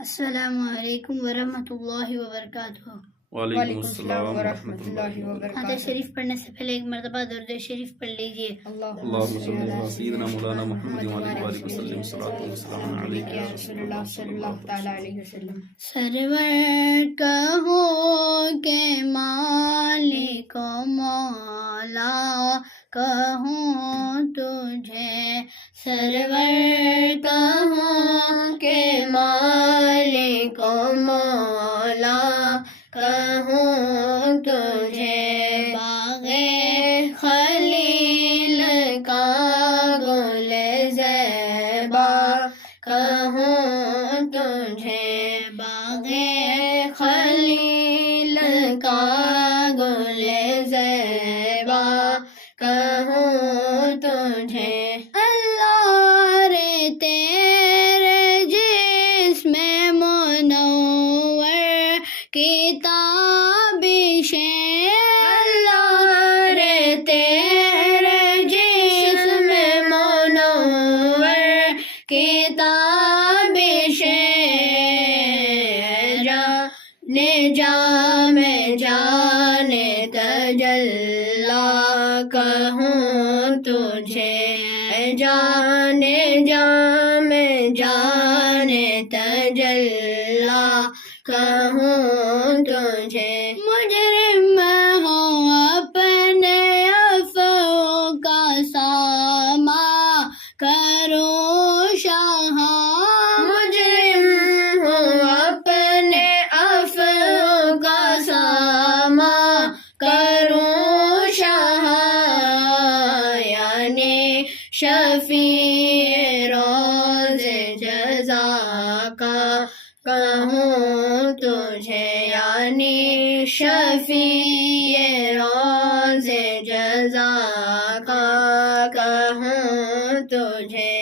السلام علیکم ورحمۃ اللہ وبرکاتہ۔ وعلیکم السلام ورحمۃ اللہ وبرکاتہ۔ فاتحہ شریف پڑھنے سے پہلے ایک مرتبہ درود شریف پڑھ لیجیے۔ اللہم صلی علی سیدنا مولانا محمد وآلہ وسلم صلاۃ وسلام علیک یا رسول اللہ صلی اللہ تعالی علیہ وسلم۔ سرور کہو کہ مالک و مولا کہوں تجھے، سرور کہوں کہ مالک و مولا کہوں تجھے، باغ خلیل کا گل زیبا کہوں تجھے، باغ خلیل کا گل زیبا کہوں تجھے۔ اللہ رے تیرے جسم منور کتابش، اللہ رے تیرے جسم منور کتابش، جان تجلا کہوں تجھے، جان تجلا کہوں تجھے۔ مجرم ہوں اپنے عفو کا ساما کروں شاہ، مجرم ہوں اپنے عفو کا ساما کروں شاہ، یعنی شفیع روز جزا کا کہوں تجھے، یعنی شفیع روز جزا کا کہوں تجھے۔